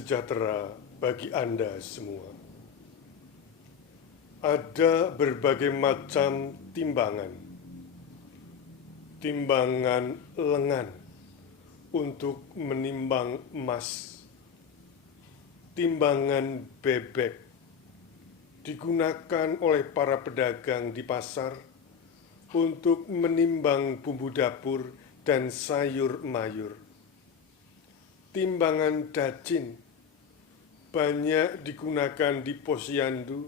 sejahtera bagi Anda semua. Ada berbagai macam timbangan. Timbangan lengan untuk menimbang emas. Timbangan bebek digunakan oleh para pedagang di pasar untuk menimbang bumbu dapur dan sayur mayur. Timbangan dacin banyak digunakan di posyandu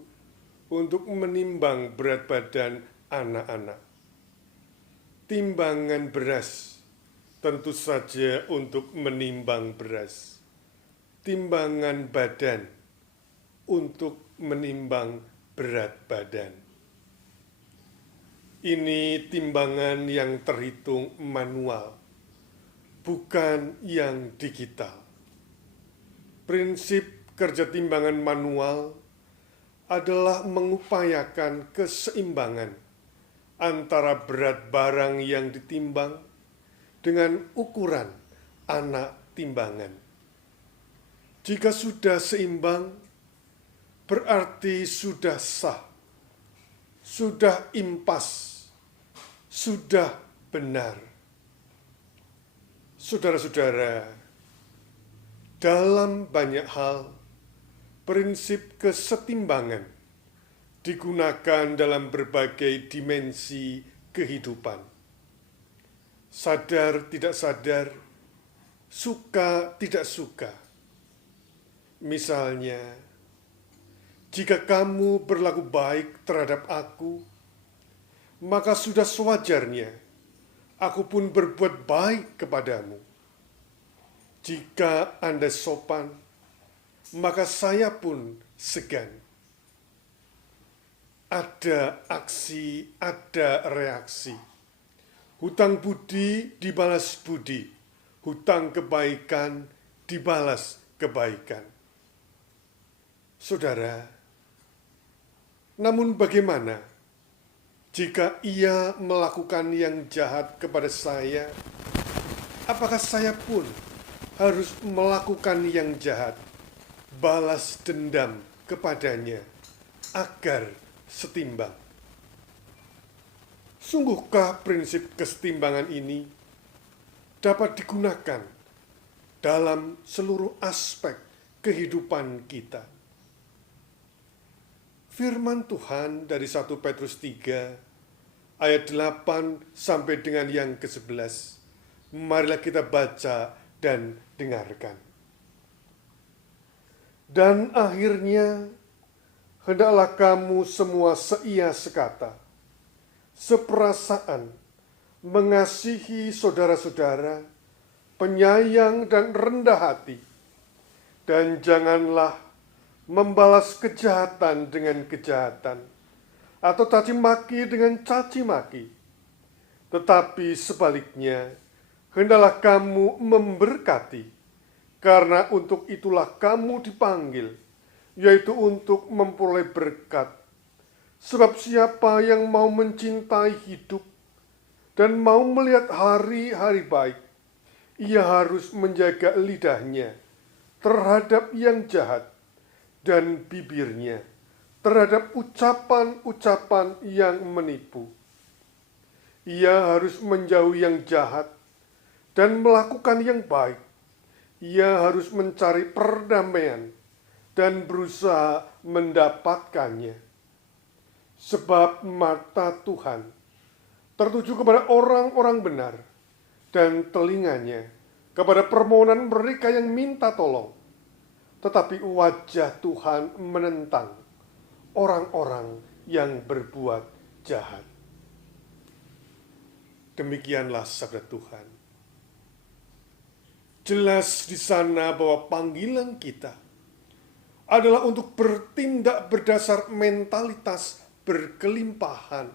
untuk menimbang berat badan anak-anak. Timbangan beras tentu saja untuk menimbang beras. Timbangan badan untuk menimbang berat badan. Ini timbangan yang terhitung manual, bukan yang digital. Prinsip kerja timbangan manual adalah mengupayakan keseimbangan antara berat barang yang ditimbang dengan ukuran anak timbangan. Jika sudah seimbang, berarti sudah sah, sudah impas, sudah benar. Saudara-saudara, dalam banyak hal, prinsip kesetimbangan digunakan dalam berbagai dimensi kehidupan. Sadar tidak sadar, suka tidak suka. Misalnya, jika kamu berlaku baik terhadap aku, maka sudah sewajarnya aku pun berbuat baik kepadamu. Jika Anda sopan, maka saya pun segan. Ada aksi, ada reaksi. Hutang budi dibalas budi, hutang kebaikan dibalas kebaikan. Saudara, namun bagaimana jika ia melakukan yang jahat kepada saya? Apakah saya pun harus melakukan yang jahat, balas dendam kepadanya agar setimbang? Sungguhkah prinsip kesetimbangan ini dapat digunakan dalam seluruh aspek kehidupan kita? Firman Tuhan dari 1 Petrus 3 ayat 8 sampai dengan yang ke-11. Marilah kita baca dan dengarkan. Dan akhirnya hendaklah kamu semua seia sekata, seperasaan, mengasihi saudara-saudara, penyayang dan rendah hati, dan janganlah membalas kejahatan dengan kejahatan, atau caci maki dengan caci maki. Tetapi sebaliknya, hendaklah kamu memberkati, karena untuk itulah kamu dipanggil, yaitu untuk memperoleh berkat. Sebab siapa yang mau mencintai hidup dan mau melihat hari-hari baik, ia harus menjaga lidahnya terhadap yang jahat, dan bibirnya terhadap ucapan-ucapan yang menipu. Ia harus menjauhi yang jahat dan melakukan yang baik. Ia harus mencari perdamaian dan berusaha mendapatkannya. Sebab mata Tuhan tertuju kepada orang-orang benar dan telinganya kepada permohonan mereka yang minta tolong. Tetapi wajah Tuhan menentang orang-orang yang berbuat jahat. Demikianlah sabda Tuhan. Jelas di sana bahwa panggilan kita adalah untuk bertindak berdasar mentalitas berkelimpahan,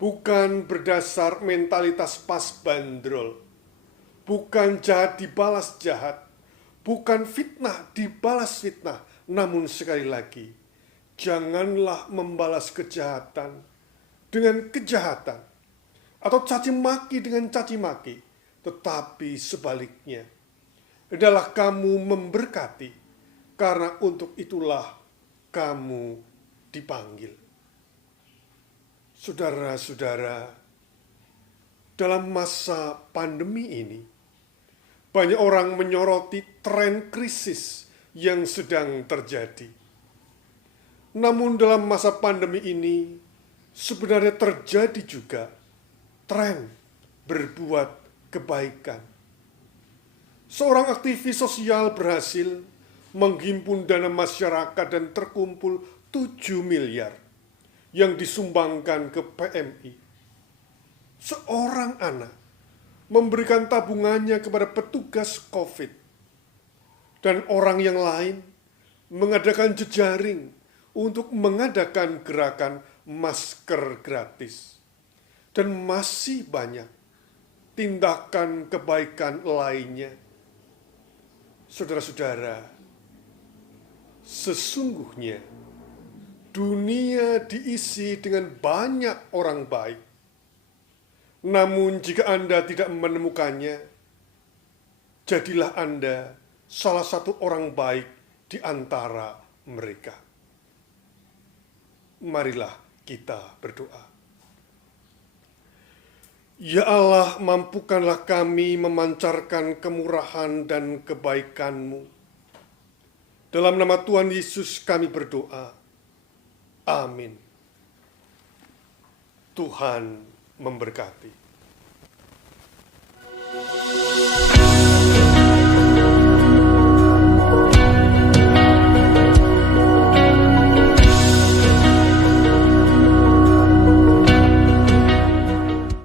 bukan berdasar mentalitas pas bandrol, bukan jahat dibalas jahat, bukan fitnah dibalas fitnah. Namun sekali lagi, janganlah membalas kejahatan dengan kejahatan, atau caci maki dengan caci maki, tetapi sebaliknya, adalah kamu memberkati, karena untuk itulah kamu dipanggil. Saudara-saudara, dalam masa pandemi ini, banyak orang menyoroti tren krisis yang sedang terjadi. Namun dalam masa pandemi ini, sebenarnya terjadi juga tren berbuat kebaikan. Seorang aktivis sosial berhasil menghimpun dana masyarakat dan terkumpul 7 miliar yang disumbangkan ke PMI. Seorang anak memberikan tabungannya kepada petugas COVID, dan orang yang lain mengadakan jejaring untuk mengadakan gerakan masker gratis. Dan masih banyak tindakan kebaikan lainnya. Saudara-saudara, sesungguhnya dunia diisi dengan banyak orang baik. Namun jika Anda tidak menemukannya, jadilah Anda salah satu orang baik di antara mereka. Marilah kita berdoa. Ya Allah, mampukanlah kami memancarkan kemurahan dan kebaikan-Mu. Dalam nama Tuhan Yesus kami berdoa. Amin. Tuhan memberkati.